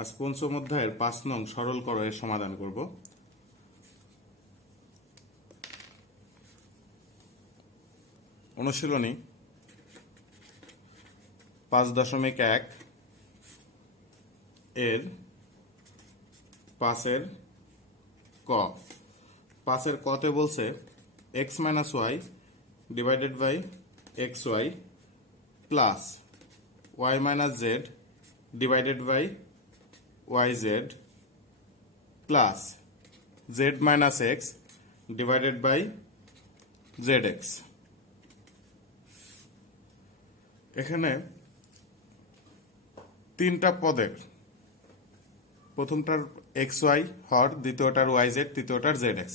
আজ পঞ্চম অধ্যায়ের 5 নং সরল করো এর সমাধান করব। অনুশীলনী 5.1 এর 5 এর ক। 5 এর কতে বলছে x - y divided by xy plus y - z divided by yz plus z - x divided by zx। এখানে তিনটা পদের, প্রথমটার xy হর, দ্বিতীয়টার yz, তৃতীয়টার zx,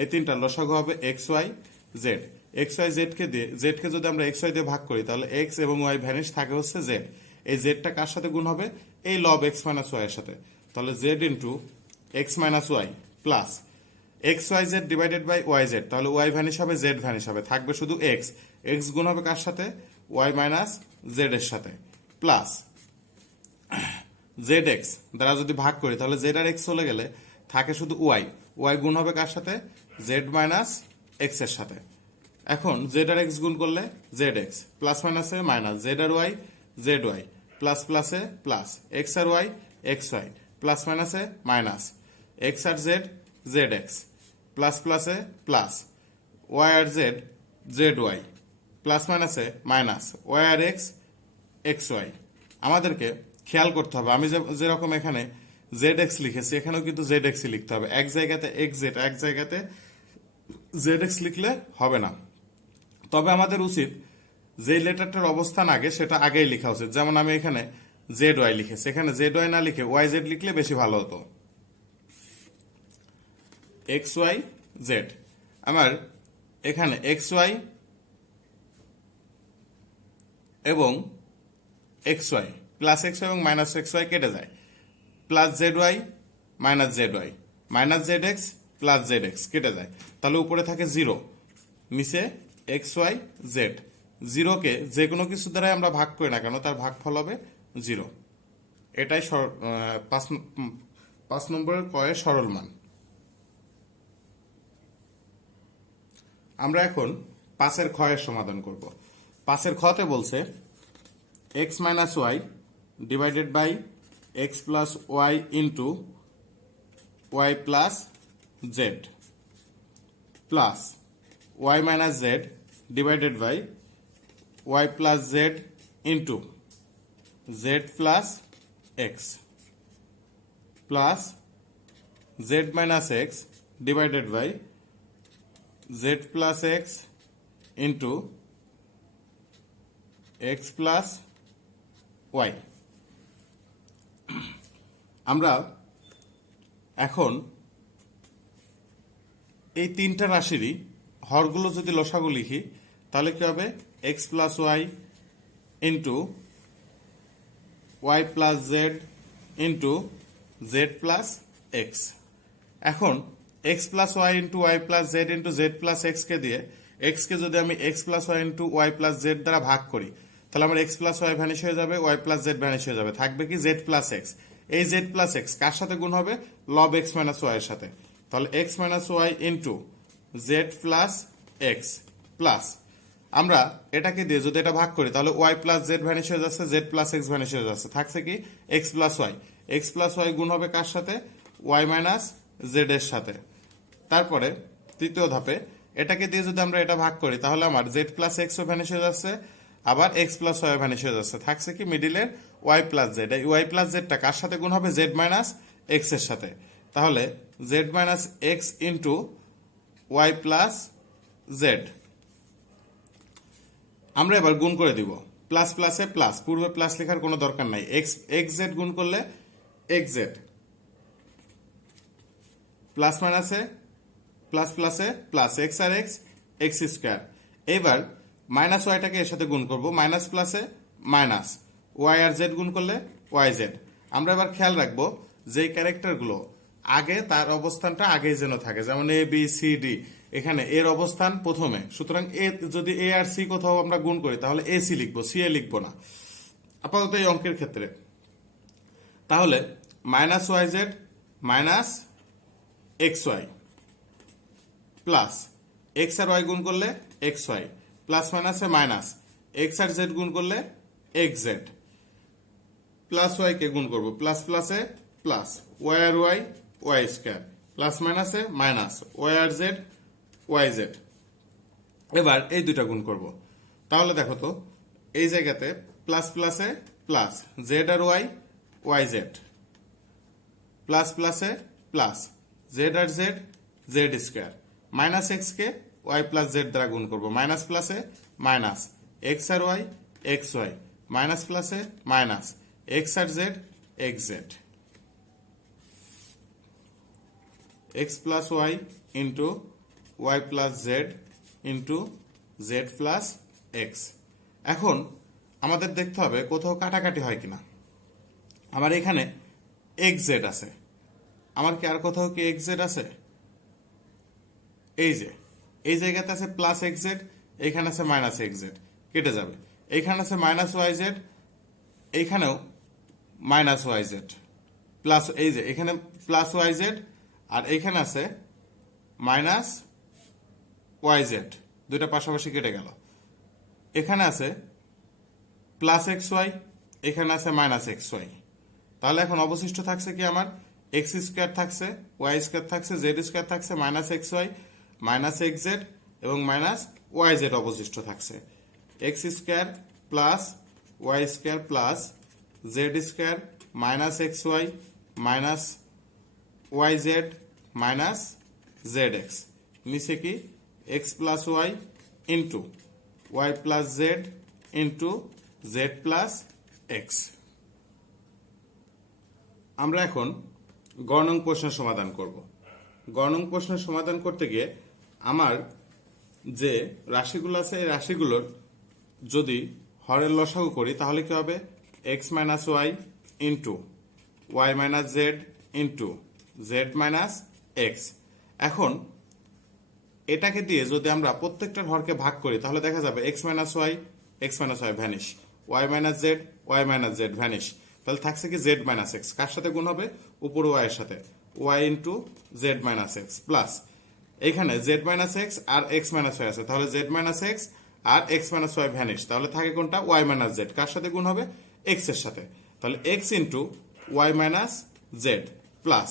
এই তিনটা লসাগু হবে xy z। xy z কে দিয়ে, z কে যদি আমরা xy দিয়ে ভাগ করি তাহলে x এবং y ভ্যানিশ থাকে হচ্ছে z। এই জেডটা কার সাথে গুণ হবে? এই লব x - y এর সাথে। তাহলে z into x - y plus xyz divided by yz, তাহলে y ভ্যানিশ হবে, z ভ্যানিশ হবে, থাকবে শুধু x। x গুণ হবে কার সাথে? y মাইনাস z এর সাথে প্লাস zx দ্বারা যদি ভাগ করি তাহলে z আর x চলে গেলে থাকে শুধু y। y গুণ হবে কার সাথে? z মাইনাস x এর সাথে। এখন z আর x গুণ করলে zx প্লাস মাইনাসে মাইনাস, z আর y zy প্লাস প্লাসে প্লাস, x আর y xy প্লাস মাইনাসে মাইনাস, x আর z zx প্লাস প্লাসে প্লাস, y আর z zy প্লাস মাইনাসে মাইনাস, y আর x xy। আমাদেরকে খেয়াল করতে হবে, আমি যেরকম এখানে zx লিখেছি এখানেও কিন্তু zx লিখতে হবে। এক জায়গাতে xz, এক জায়গাতে zx লিখলে হবে না। তবে আমাদের উচিত যে লেটারটার অবস্থান আগে সেটা আগেই লেখা উচিত। যেমন আমি এখানে zy লিখেছি, এখানে zy না লিখে yz লিখলে বেশি ভালো হতো। xy z, আমার এখানে xy এবং xy প্লাস xy এবং মাইনাস xy কেটে যায়, plus zy minus zy minus zx plus zx কেটে যায়, তাহলে উপরে থাকে 0, নিচে xy z। 0কে যে কোনো কিছু দ্বারাই আমরা ভাগ করি না কেন তার ভাগফল হবে 0। এটাই 5 নম্বরের কয়ের সরল মান। আমরা এখন 5 এর ক্ষয়ের সমাধান করব। 5 এর ক্ষতে বলছে x - y divided by x plus y into y plus z plus y minus z divided by y plus z into z plus x plus z minus x divided by z plus x into x plus y। আমরা এখন এই তিনটা রাশিরই হরগুলো যদি লসাগু লিখি তাহলে কি হবে? x plus y into y plus z into z plus x। এখন x plus y into y plus z into z plus x কে দিয়ে x কে যদি আমি x plus y into y plus z দ্বারা ভাগ করি তাহলে আমার x প্লাস y ভ্যানিশ হয়ে যাবে, y প্লাস z ভ্যানিশ হয়ে যাবে, থাকবে কি? z plus x। এই z প্লাস x কার সাথে গুণ হবে? লব x মাইনাস y এর সাথে। তাহলে x minus y into z plus x plus, আমরা এটাকে দিয়ে যদি এটা ভাগ করি তাহলে y প্লাস z ভ্যানিশ হয়ে যাচ্ছে, z প্লাস x ভ্যানিশ হয়ে যাচ্ছে, থাকছে কি? x plus y। x plus y গুণ হবে কার সাথে? y মাইনাস z এর সাথে। তারপরে তৃতীয় ধাপে এটাকে দিয়ে যদি আমরা এটা ভাগ করি তাহলে আমার z প্লাস x ও ভ্যানিশ হয়ে যাচ্ছে, আবার x প্লাস y ভ্যানিশ হয়ে যাচ্ছে, থাকছে কি? মিডিলের y প্লাস z। এই y প্লাস জেডটা কার সাথে গুণ হবে? z মাইনাস x এর সাথে। তাহলে z minus x into y plus z। আমরা এবার গুণ করে দিব, প্লাস প্লাসে প্লাস, পূর্বে প্লাস লেখার কোনো দরকার নাই। xz গুণ করলে xz প্লাস মাইনাসে প্লাস প্লাসে প্লাস, x আর x x স্কয়ার। এবার মাইনাস ওয়াইটাকে এর সাথে গুণ করব, মাইনাস প্লাসে মাইনাস, y আর z গুণ করলে yz। আমরা এবার খেয়াল রাখবো যে ক্যারেক্টারগুলো আগে তার অবস্থানটা আগেই যেন থাকে, যেমন a b c d, এখানে এর অবস্থান প্রথমে, সুতরাং এ যদি a আর c কোথাও আমরা গুণ করি তাহলে a c লিখবো, c a লিখবো না আপাতত এই অঙ্কের ক্ষেত্রে। তাহলে minus y z minus x y plus x আর ওয়াই গুণ করলে এক্স ওয়াই প্লাস মাইনাসে মাইনাস এক্স আর জেড গুণ করলে এক্স জেড প্লাস ওয়াই কে গুণ করবো প্লাস প্লাসে প্লাস ওয়াই আর ওয়াই ওয়াই স্কোয়ার প্লাস মাইনাসে মাইনাস ওয়াই আর জেড ওয়াই জেড। এবার এই দুইটা গুণ করব, তাহলে দেখো তো এই জায়গাতে প্লাস প্লাসে প্লাস জেড আর ওয়াই ওয়াই জেড প্লাস প্লাসে প্লাস জেড আর z z square minus x কে ওয়াই প্লাস জেড দ্বারা গুণ করবো মাইনাস প্লাসে মাইনাস এক্স আর ওয়াই এক্স ওয়াই মাইনাস প্লাসে মাইনাস এক্স আর z x z x plus y into y plus z into z plus x. এখন আমাদের দেখতে হবে কোথাও কাটাকাটি হয় কিনা। আমার এখানে এক্স জেড আছে, আমার কি আর কোথাও কি এক্স জেড আছে? এই যে এই জায়গাতে আছে প্লাস এক্স জেড, এইখানে আছে মাইনাস এক্স জেড, কেটে যাবে। এইখানে আছে মাইনাস ওয়াই জেড, এইখানেও মাইনাস ওয়াই জেড প্লাস এই যে এখানে প্লাস ওয়াই জেড আর এইখানে আছে মাইনাস ওয়াই জেড, দুইটা পাশাপাশি কেটে গেল। এখানে আছে প্লাস এক্স ওয়াই, এখানে আছে মাইনাস এক্স ওয়াই। তাহলে এখন অবশিষ্ট থাকছে কি আমার এক্স স্কোয়ার থাকছে ওয়াই স্কোয়ার থাকছে জেড স্কোয়ার থাকছে minus x y minus x z এবং মাইনাস ওয়াই জেড অবশিষ্ট থাকছে। X square plus y square plus z square minus x y minus y z minus z x, নিচে কি x plus y into y plus z into z plus x. আমরা এখন গ নং প্রশ্নের সমাধান করব। গ নং প্রশ্নের সমাধান করতে গিয়ে আমার যে রাশিগুলো আছে এই রাশিগুলোর যদি হরের লসাগু করি তাহলে কি হবে x minus y into y minus z into z minus x. এখন এটাকে দিয়ে যদি আমরা প্রত্যেকটার হরকে ভাগ করি তাহলে দেখা যাবে x minus y vanish, y minus z vanish. তাহলে থাকছে কি জেড মাইনাস এক্স, কার সাথে গুণ হবে উপরে ওয়াই এর সাথে y into z minus x plus এখানে জেড মাইনাস এক্স আর এক্স মাইনাস ওয়াই আছে, তাহলে জেড মাইনাস এক্স আর এক্স মাইনাস ওয়াই ভ্যানিশ। তাহলে থাকে কোনটা ওয়াই মাইনাস জেড, কার সাথে গুণ হবে এক্স এর সাথে, তাহলে x into y minus z plus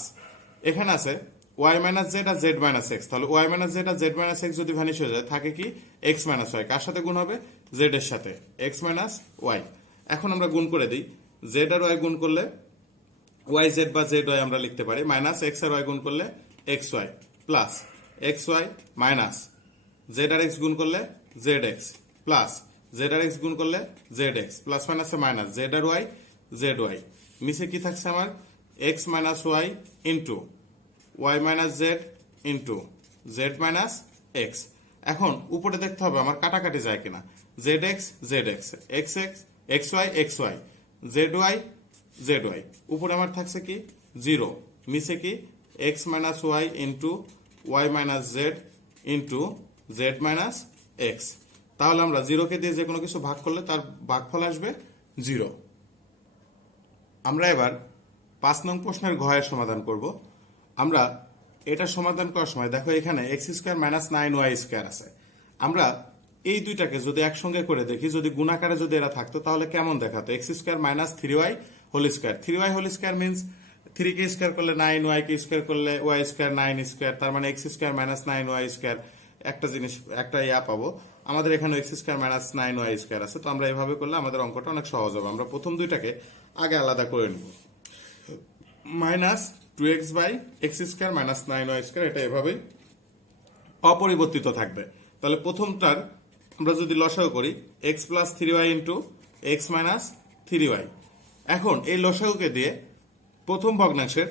এখানে আছে ওয়াই মাইনাস জেড আর জেড মাইনাস এক্স, তাহলে ওয়াই মাইনাস জেড আর জেড মাইনাস এক্স যদি ভ্যানিশ হয়ে যায় থাকে কি এক্স মাইনাস ওয়াই, কার সাথে গুণ হবে জেড এর সাথে এক্স মাইনাস ওয়াই। এখন আমরা গুণ করে দিই, জেড আর ওয়াই গুণ করলে ওয়াই জেড বা জেড ওয়াই আমরা লিখতে পারি মাইনাস এক্স আর ওয়াই গুণ করলে x y plus x y minus z আর এক্স গুণ করলে জেড এক্স প্লাস জেড আর এক্স গুণ করলে জেড এক্স প্লাস মাইনাসে মাইনাস জেড আর ওয়াই জেড ওয়াই, নিচে কি থাকছে আমার x minus y into y minus z into z minus x. এখন উপরে দেখতে হবে আমার কাটাকাটি যায় কিনা, Z x x x x y z y উপরে আমার থাকছে কি জিরো, নিচে কি x minus y into y minus z into z minus x. তাহলে আমরা জিরোকে দিয়ে যে কোনো কিছু ভাগ করলে তার ভাগফল আসবে জিরো। আমরা এবার 5 নং প্রশ্নের ঘয়ের সমাধান করব। আমরা এটা সমাধান করার সময় দেখো এখানে x square minus 9y square আছে, আমরা এই দুইটাকে যদি একসঙ্গে করে দেখি যদি গুণাকারে যদি এরা থাকতো তাহলে কেমন দেখাতো x square minus 3y whole square, 3y whole square means 3 কে স্কোয়ার করলে 9y কে স্কোয়ার করলে y স্কোয়ার 9 স্কোয়ার, তার মানে x square minus 9y square. একটা জিনিস একটা ইয়া পাবো, আমাদের এখানে x square minus 9y square আছে, তো আমরা এইভাবে করলে আমাদের অঙ্কটা অনেক সহজ হবে। আমরা প্রথম দুইটাকে আগে আলাদা করে নিব, minus 2x by x square minus 9y square, এটা এভাবেই অপরিবর্তিত থাকবে। তাহলে প্রথমটার আমরা যদি লসাগু করি x plus 3y into x minus 3y। এখন এই লসাগুকে দিয়ে প্রথম ভগ্নাংশের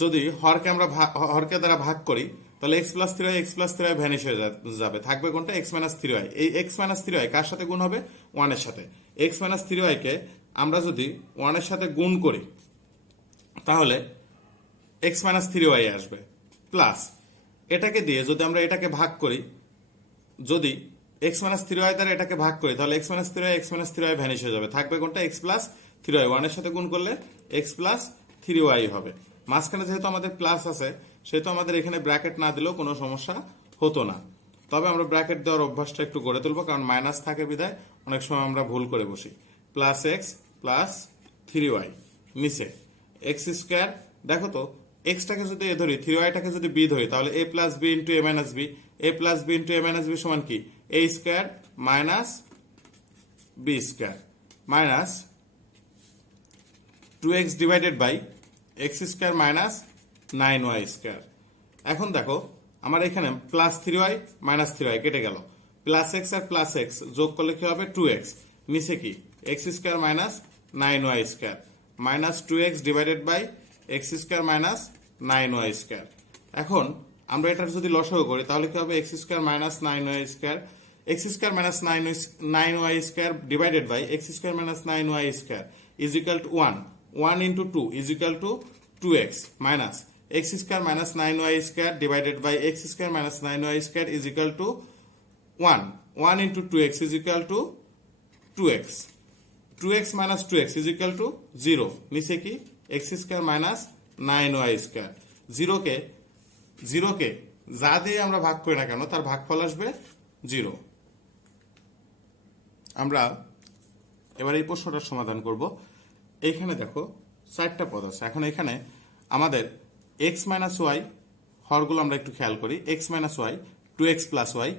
যদি হরকে আমরা হরকে দ্বারা ভাগ করি তাহলে এক্স প্লাস 3y ভ্যানিশ হয়ে যাবে, থাকবে কোনটা এক্স মাইনাস 3y। এই এক্স মাইনাস 3y কার সাথে গুণ হবে 1 এর সাথে, এক্স মাইনাস 3y কে আমরা যদি 1 এর সাথে গুণ করি তাহলে এক্স মাইনাস 3y আসবে প্লাস এটাকে দিয়ে যদি আমরা এটাকে ভাগ করি, যদি এক্স মাইনাস 3y দ্বারা এটাকে ভাগ করি তাহলে এক্স মাইনাস 3y ভ্যানিশ হয়ে যাবে, থাকবে কোনটা এক্স প্লাস 3y, 1 এর সাথে গুণ করলে এক্স প্লাস 3y হবে। মাঝখানে যেহেতু আমাদের প্লাস আছে সেহেতু আমাদের এখানে ব্র্যাকেট না দিলেও কোনো সমস্যা হতো না। তবে আমরা ব্র্যাকেট দেওয়ার অভ্যাসটা একটু গড়ে তুলবো, কারণ মাইনাস থাকে বিধায় অনেক সময় আমরা ভুল করে বসি। প্লাস এক্স প্লাস 3y নিচে এক্স স্কোয়ার, দেখো তো এক্সটাকে যদি এ ধরি 3yটাকে যদি বি ধরি তাহলে এ plus B into A minus b, a plus B into A minus b সমান কি a square minus b square minus 2x divided by x square minus 9y square. এখন দেখো আমার এখানে প্লাস 3y মাইনাস 3y কেটে গেল, plus x আর plus x যোগ করলে কি হবে 2x, নিচে কি x square minus 9y square minus 2x divided by x square minus 9y square. এখন আমরা এটার যদি লসাগু করি তাহলে কি হবে x square minus 9y square, x square minus 9y square divided by x square minus 9y square is equal to 1 into 2 is equal to 2x minus x square minus 9y square divided by x square minus 9y square is equal to 1 into 2x is equal to 2x, 2x minus 2x is equal to 0, নিচে কি x square minus 9y square. জিরোকে যা দিয়ে আমরা ভাগ করি না কেন তার ভাগফল আসবে 0। আমরা এবার এই প্রশ্নটার সমাধান করব। এইখানে দেখো 4টা পদ আছে। এখন এখানে আমাদের x মাইনাস ওয়াই হরগুলো আমরা একটু খেয়াল করি, x minus y 2x plus y,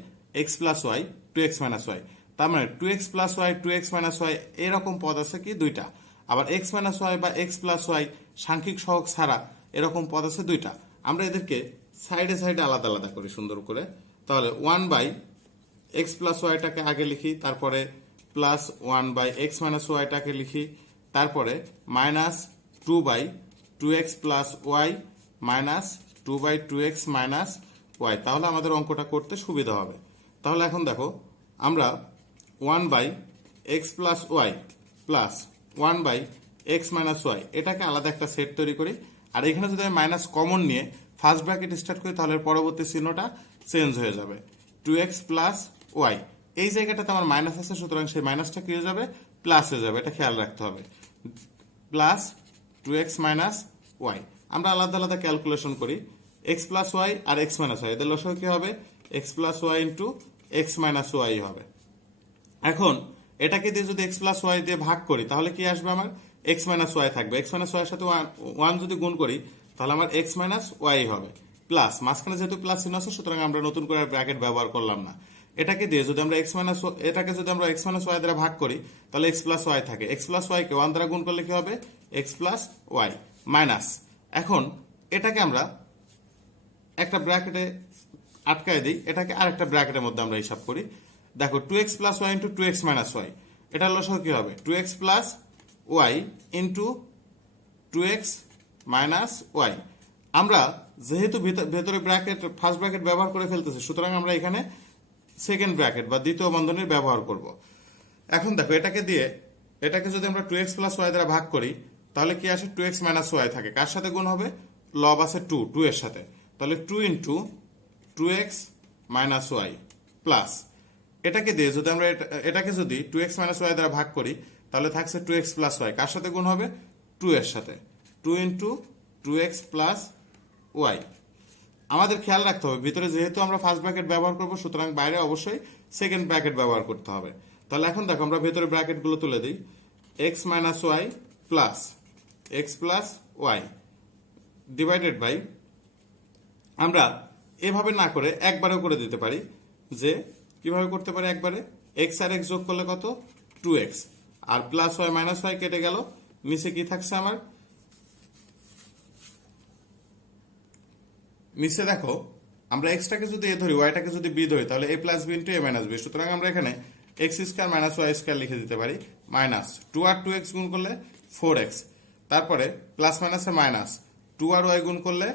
x plus y 2x minus y, তার মানে 2x plus y 2x minus Y এরকম পদ আছে কি 2টা। আবার x মাইনাস ওয়াই বা x প্লাস ওয়াই সাংখ্যিক সহগ ছাড়া এরকম পদ আছে 2টা। আমরা এদেরকে সাইডে সাইডে আলাদা আলাদা করি সুন্দর করে। তাহলে 1 বাই এক্স প্লাস ওয়াইটাকে আগে লিখি, তারপরে প্লাস 1 বাই এক্স মাইনাস ওয়াইটাকে লিখি, তারপরে minus 2 by 2x plus y minus 2 by 2x minus y. তাহলে আমাদের অঙ্কটা করতে সুবিধা হবে। তাহলে এখন দেখো আমরা 1 by x plus y plus 1 by x minus y এটাকে আলাদা একটা সেট তৈরি করি। আর এখানে যদি আমি মাইনাস কমন নিয়ে ফার্স্ট ব্র্যাকেট স্টার্ট করি তাহলে পরবর্তী চিহ্নটা চেঞ্জ হয়ে যাবে 2x প্লাস ওয়াই। এই জায়গাটাতে আমার মাইনাস আছে, সুতরাং সেই মাইনাসটা কি হয়ে যাবে প্লাস হয়ে যাবে, এটা খেয়াল রাখতে হবে। প্লাস 2x মাইনাস ওয়াই আমরা আলাদা আলাদা ক্যালকুলেশন করি, x প্লাস ওয়াই আর x মাইনাস ওয়াই এদের লসাগু কি হবে x plus y into x minus y হবে। এখন এটাকে দিয়ে যদি x প্লাস ওয়াই দিয়ে ভাগ করি তাহলে কি আসবে আমার x মাইনাস ওয়াই থাকবে, x মাইনাস ওয়াই এর সাথে 1 যদি গুণ করি তাহলে আমার x মাইনাস ওয়াই হবে। প্লাস মাঝখানে যেহেতু প্লাস চিহ্ন আছে সুতরাং আমরা নতুন করে ব্র্যাকেট ব্যবহার করলাম না। এটাকে দিয়ে যদি আমরা x মাইনাস ওয়াই দ্বারা ভাগ করি তাহলে x প্লাস ওয়াই থাকে, x প্লাস ওয়াই কে 1 দ্বারা গুণ করলে কি হবে x প্লাস ওয়াই মাইনাস। এখন এটাকে আমরা একটা ব্র্যাকেটে আটকায় দিই, এটাকে আরেকটা ব্র্যাকেটের মধ্যে আমরা হিসাব করি। দেখো 2x plus y into 2x minus y এটার লসাগু কি হবে 2x plus y into 2x minus y. আমরা যেহেতু ভেতরে ব্র্যাকেট ফার্স্ট ব্র্যাকেট ব্যবহার করে ফেলতেছি সুতরাং আমরা এখানে সেকেন্ড ব্র্যাকেট বা দ্বিতীয় বন্ধনীর ব্যবহার করব। এখন দেখো এটাকে যদি আমরা 2x প্লাস ওয়াই দ্বারা ভাগ করি তাহলে কি আসে 2x মাইনাস ওয়াই থাকে, কার সাথে গুণ হবে লব আছে 2 এর সাথে, তাহলে 2 into 2x minus y plus এটাকে দিয়ে যদি আমরা এটাকে যদি 2x মাইনাস ওয়াই দ্বারা ভাগ করি তাহলে থাকছে 2x প্লাস ওয়াই, কার সাথে গুণ হবে 2 এর সাথে, 2 ইন্টু 2x প্লাস ওয়াই। আমাদের খেয়াল রাখতে হবে ভিতরে যেহেতু আমরা ফার্স্ট ব্র্যাকেট ব্যবহার করব সুতরাং বাইরে অবশ্যই সেকেন্ড ব্র্যাকেট ব্যবহার করতে হবে। তাহলে এখন দেখো আমরা ভেতরে ব্র্যাকেটগুলো তুলে দিই, x minus y plus x plus y divided by, আমরা এভাবে না করে একবারেও করে দিতে পারি। যে কিভাবে করতে পারি একবারে x আর x যোগ করলে কত 2x আর প্লাস ওয়াই মাইনাস ওয়াই কেটে গেল, নিচে কি থাকছে আমার নিচে দেখো আমরা এক্সটাকে যদি এ ধরি ওয়াইটাকে যদি বি ধরি তাহলে এ প্লাস বি ইন্টু এ মাইনাস বি, সুতরাং আমরা এখানে x square minus y square লিখে দিতে পারি মাইনাস 2 আর 2x গুণ করলে 4x, তারপরে প্লাস মাইনাসে মাইনাস 2 আর ওয়াই গুণ করলে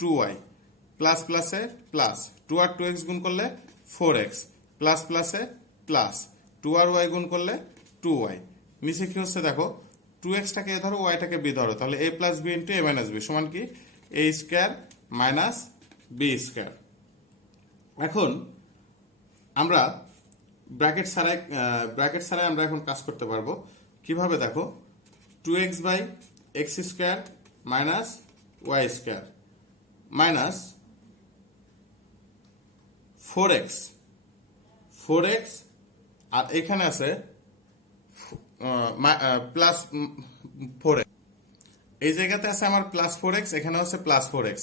2y প্লাস প্লাসে প্লাস 2 আর 2x গুণ করলে 4x প্লাস প্লাসে প্লাস 2 আর ওয়াই গুণ করলে 2y। নিচে কি হচ্ছে দেখো 2xটাকে এ ধরো ওয়াইটাকে বি ধরো তাহলে এ প্লাস বি ইন্টু এ মাইনাস বি সমান কি a square minus b square. এখন আমরা ব্র্যাকেট ছাড়াই আমরা এখন কাজ করতে পারবো কিভাবে দেখো 2x by x square minus y square minus 4x 4x আর এখানে আছে প্লাস 4x, এই জায়গাতে আছে আমার প্লাস 4x, এখানে আছে প্লাস 4x,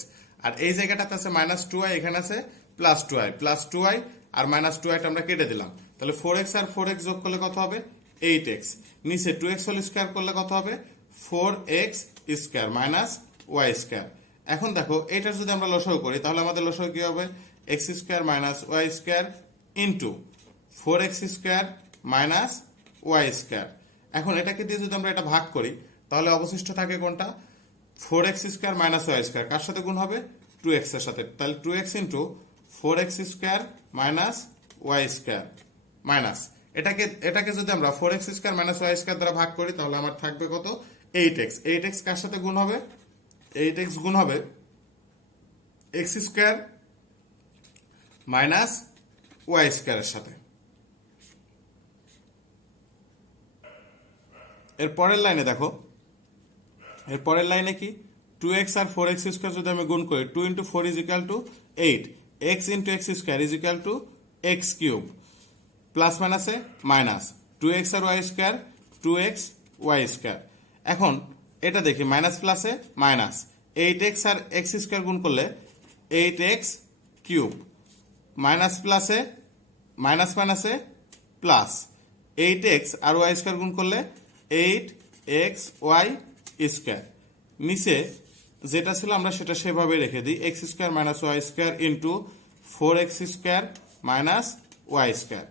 আর এই জায়গাটাতে আছে মাইনাস 2y, এখানে আছে প্লাস 2y, প্লাস 2y আর মাইনাস 2y আমরা কেটে দিলাম, তাহলে 4x আর 4x যোগ করলে কত হবে 8x, নিচে 2x হোল স্কয়ার করলে কত হবে 4x square minus y square. এখন দেখো এটার যদি আমরা লসাগু করি তাহলে আমাদের লসাগু কি হবে x square minus y square into 4x square minus y square. এখন এটাকে দিয়ে যদি আমরা এটা ভাগ করি তাহলে অবশিষ্ট থাকে কোনটা 4x square minus y square, কার সাথে গুণ হবে 2x এর সাথে, তাহলে 2x into 4x square minus y square minus এটাকে যদি আমরা 4x square minus y square দ্বারা ভাগ করি তাহলে আমার থাকবে কত 8x, 8x কার সাথে গুণ হবে 8x গুণ হবে x স্কয়ার মাইনাস y স্কয়ারের সাথে। এর পরের লাইনে দেখো, এর পরের লাইনে কি 2x আর 4x স্কয়ার যদি আমি গুণ করি 2 into 4 is equal two 8, x into x square is equal two x cube, plus মাইনাসে মাইনাস 2x আর y square 2x y square. এখন এটা দেখি মাইনাস প্লাসে মাইনাস 8x আর x স্কয়ার গুণ করলে 8x কিউব, মাইনাস প্লাসে মাইনাস মাইনাসে প্লাস 8x আর y square গুণ করলে 8x y স্কয়ার, নিচে যেটা ছিল আমরা সেটা সেভাবে রেখে দিই x square minus y square into 4x square minus y square.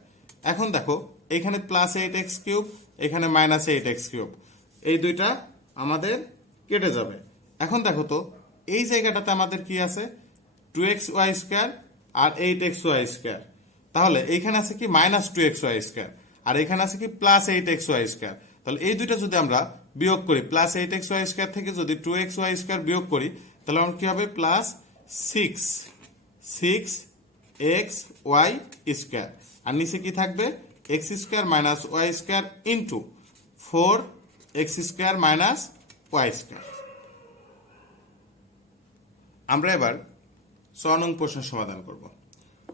এখন দেখো এখানে প্লাস 8x কিউব, এখানে মাইনাস 8x কিউব, এই দুইটা আমাদের কেটে যাবে। এখন দেখো তো এই জায়গাটাতে আমাদের কি আছে 2xy স্কয়ার আর 8xy স্কয়ার, তাহলে এইখানে আছে কি মাইনাস 2xy স্কয়ার আর এখানে আছে কি প্লাস 8xy স্কয়ার, তাহলে এই দুইটা যদি আমরা বিয়োগ করি প্লাস 8xy স্কয়ার থেকে যদি 2xy স্কয়ার বিয়োগ করি তাহলে আমার কি হবে প্লাস 6xy স্কয়ার, আর নিচে কি থাকবে x square minus y square into 4x square minus y square. আমরা এবার 6 নং প্রশ্নের সমাধান করব।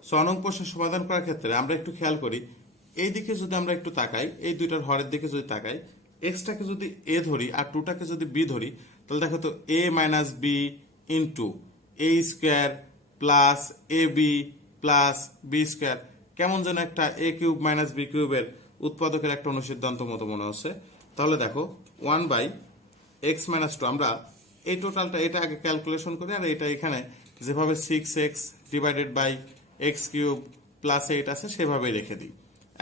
6 নং প্রশ্নের সমাধান করার ক্ষেত্রে আমরা একটু খেয়াল করি, এই দিকে যদি আমরা একটু তাকাই, এই দুইটার হরের দিকে যদি তাকাই, এক্সটাকে যদি এ ধরি আর টুটাকে যদি বি ধরি তাহলে দেখো তো এ minus B into A square plus A B plus B square, কেমন যেন একটা এ কিউব মাইনাস বি কিউবের উৎপাদকের একটা অনুসিদ্ধান্ত মতো মনে হচ্ছে। তাহলে দেখো 1/x মাইনাস 2, আমরা এই টোটালটা এটা আগে ক্যালকুলেশন করি আর এটা এখানে যেভাবে 6x divided by x cube plus 8 আছে সেভাবেই রেখে দিই।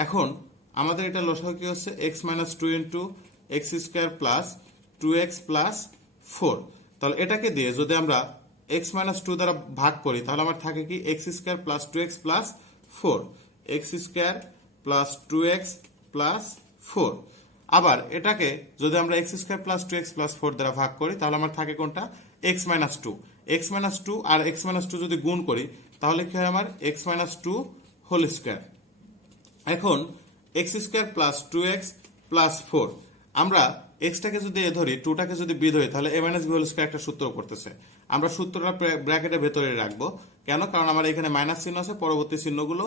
এখন আমাদের এটা লসাগু কি হচ্ছে x minus 2 into x square plus 2x plus 4, তাহলে এটাকে দিয়ে যদি আমরা x মাইনাস 2 দ্বারা ভাগ করি তাহলে আমার থাকে কি x square plus 2x plus 4, x square plus 2x plus 4। আবার এটাকে যদি আমরা x square plus 2x plus 4 দ্বারা ভাগ করি তাহলে আমার থাকে কোনটা x মাইনাস 2, x মাইনাস 2 আর x মাইনাস 2 যদি গুণ করি তাহলে কি হয় আমার x মাইনাস 2 হোল স্কোয়ার। এখন x square plus 2x plus 4, আমরা এক্সটাকে যদি এ ধরি টুটাকে যদি বি ধরি তাহলে এ মাইনাস বি হোল স্কোয়ার একটা সূত্র করতেছে, আমরা সূত্রটা ব্র্যাকেটের ভেতরে রাখবো। কেন? কারণ আমার এখানে মাইনাস চিহ্ন আছে, পরবর্তী চিহ্নগুলো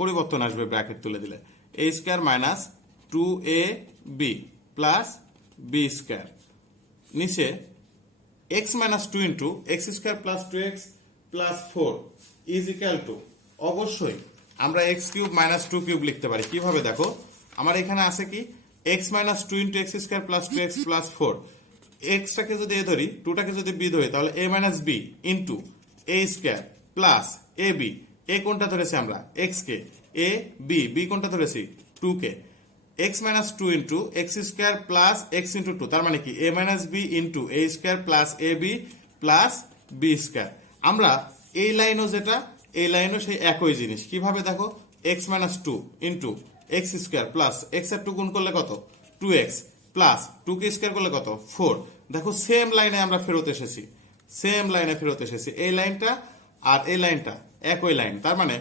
পরিবর্তন আসবে ব্র্যাকেট তুলে দিলে। A square minus 2ab plus B square, নিচে x minus 2 into x square plus 2x plus 4 is equal to, অবশ্যই আমরা এক্স কিউব মাইনাস 2 কিউব লিখতে পারি। কিভাবে দেখো, আমার এখানে আছে কি x minus 2 into x square plus 2x plus 4, এক্সটাকে যদি এ ধরি টুটাকে যদি বি ধরি তাহলে a minus B into A square plus A b, a কোনটা ধরেছি আমরা x কে, এ বি, বি কোনটা ধরেছি 2 কে, x minus 2 into x square plus x into 2, তার মানে কি a minus B into A square plus A B plus B square. আমরা এই লাইনও যেটা, এই লাইনও সেই একই জিনিস। কিভাবে দেখো, x minus 2 into x square plus x আর 2 গুণ করলে কত 2x প্লাস 2 কে স্কোয়ার করলে কত 4, দেখো সেম লাইনে আমরা ফেরত এসেছি, সেম লাইনে ফেরত এসেছি। এই লাইনটা আর এই লাইনটা একই লাইন, তার মানে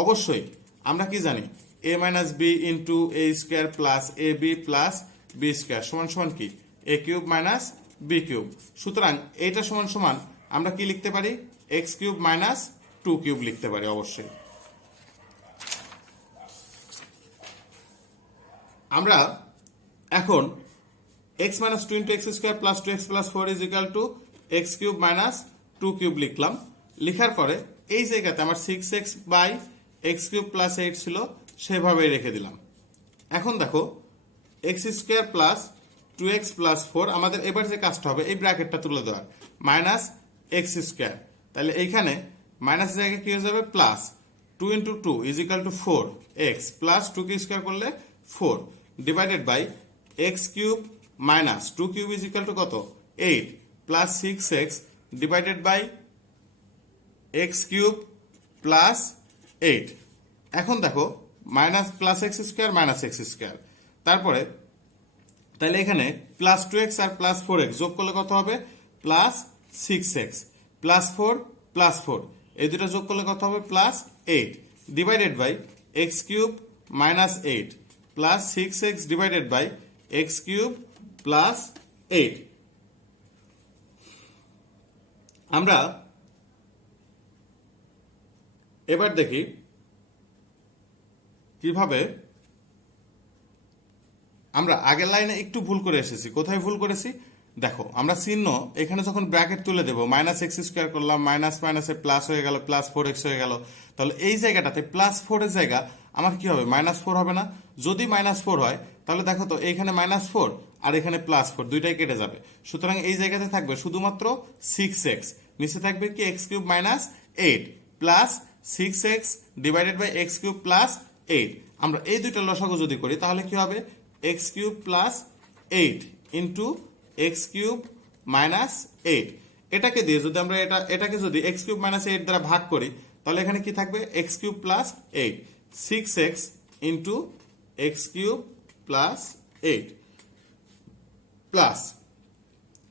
অবশ্যই আমরা কি জানি a minus B into A square plus A B plus B square সমান সমান কি A cube minus B cube. সুতরাং এইটা সমান সমান আমরা কি লিখতে পারি, এক্স কিউব মাইনাস 2 কিউব লিখতে পারি অবশ্যই। আমরা এখন x minus 2 into x square plus 2x plus 4 is equal two x cube minus 2 cube লিখলাম। লিখার পরে এই জায়গাতে আমার 6x by x cube plus 8 ছিল, সেভাবেই রেখে দিলাম। এখন দেখো x square plus 2x plus 4, আমাদের এবার যে কাজটা হবে এই ব্র্যাকেটটা তুলে দেওয়ার, মাইনাস এক্স স্কোয়ার, তাহলে এইখানে মাইনাস জায়গায় কি হয়ে যাবে, plus 2 into 2 is equal to 4x plus 2 কে স্কোয়ার করলে 4 divided by x cube minus 2 cube is equal to কত, 8 plus 6x divided by x cube plus 8। এখন দেখো minus plus x square minus x square, তারপরে তাহলে এখানে plus 2x আর plus 4x যোগ করলে কত হবে, প্লাস 6x প্লাস 4 প্লাস 4, এই দুটো যোগ করলে কত হবে, plus 8 divided by x cube minus 8 plus 6x divided by x cube plus 8। আমরা এবার দেখি কিভাবে আমরা আগের লাইনে একটু ভুল করে এসেছি। কোথায় ভুল করেছি দেখো, আমরা চিহ্ন এখানে যখন ব্র্যাকেট তুলে দেবো, মাইনাস এক্স স্কোয়ার করলাম, মাইনাস মাইনাসে প্লাস হয়ে গেল, প্লাস 4x হয়ে গেল, তাহলে এই জায়গাটাতে প্লাস 4 এর জায়গা আমার কি হবে, মাইনাস 4 হবে না? যদি মাইনাস 4 হয় তাহলে দেখো তো এইখানে মাইনাস 4 আর এখানে প্লাস 4 দুইটাই কেটে যাবে। সুতরাং এই জায়গাতে থাকবে শুধুমাত্র 6x, নিচে থাকবে কি x cube minus 8 plus 6x divided by x cube plus 8। আমরা এই দুইটা লসাগু যদি করি তাহলে কি হবে, x cube plus 8 into x cube minus 8। এটাকে দিয়ে যদি আমরা এটাকে যদি এক্স কিউব মাইনাস 8 দ্বারা ভাগ করি তাহলে এখানে কি থাকবে, x cube plus 8 6x into x cube plus 8 plus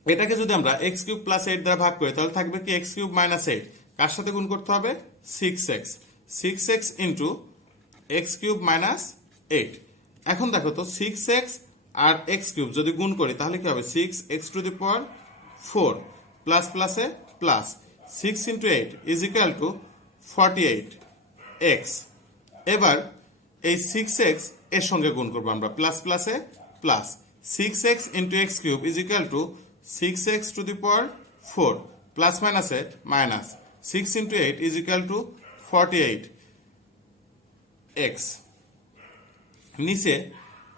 এটাকে যদি আমরা এক্স কিউব প্লাস 8 দ্বারা ভাগ করি তাহলে থাকবে কি এক্স কিউব মাইনাস 8, কার সাথে গুণ করতে হবে, 6x into x cube minus 8। এখন দেখো তো 6x আর এক্স কিউব যদি গুণ করি তাহলে কি হবে, 6x to the power 4 plus প্লাসে plus 6 into 8 is equal to 48x। এবার এই 6x এর সঙ্গে গুণ করবো আমরা, প্লাস প্লাসে plus 6x into x cube is equal to 6x to the power 4 plus মাইনাসে minus 6 into 8 is equal to 48x। নিচে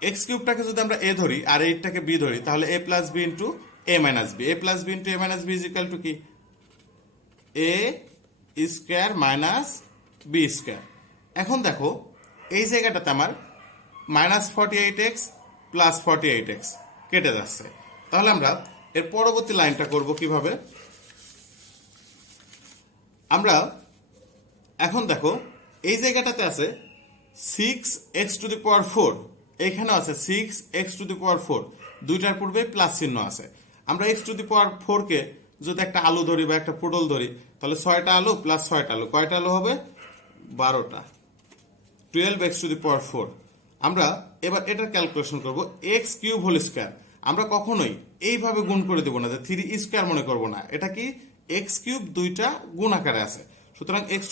এক্স কিউবটাকে যদি আমরা এ ধরি আর এইটাকে বি ধরি তাহলে এ plus B into A minus b, a plus B into A minus b is equal to কি, a square minus b square. এখন দেখো এই জায়গাটাতে আমার মাইনাস 48x প্লাস 48x কেটে যাচ্ছে, তাহলে আমরা এর পরবর্তী লাইনটা করব কিভাবে। আমরা এখন দেখো এই জায়গাটাতে আছে 6x টু দি পাওয়ার 4, এখানে আছে 6x টু দি পাওয়ার 4, দুইটার পূর্বে প্লাস চিহ্ন আছে। আমরা x টু দি পাওয়ার 4 কে যদি একটা আলু ধরি বা একটা পটল ধরি তাহলে 6টা আলু প্লাস 6টা আলু, কয়টা আলু হবে, 12টা, 12x টু দি পাওয়ার 4। আমরা এবার এটার ক্যালকুলেশন করব, এক্স কিউব হোল স্কোয়ার। আমরা কখনোই এইভাবে গুণ করে দেবো না যে 3 স্কোয়ার মনে করব না, এটা কি এক্স কিউব দুইটা গুণ আকারে আছে, সুতরাং এক্স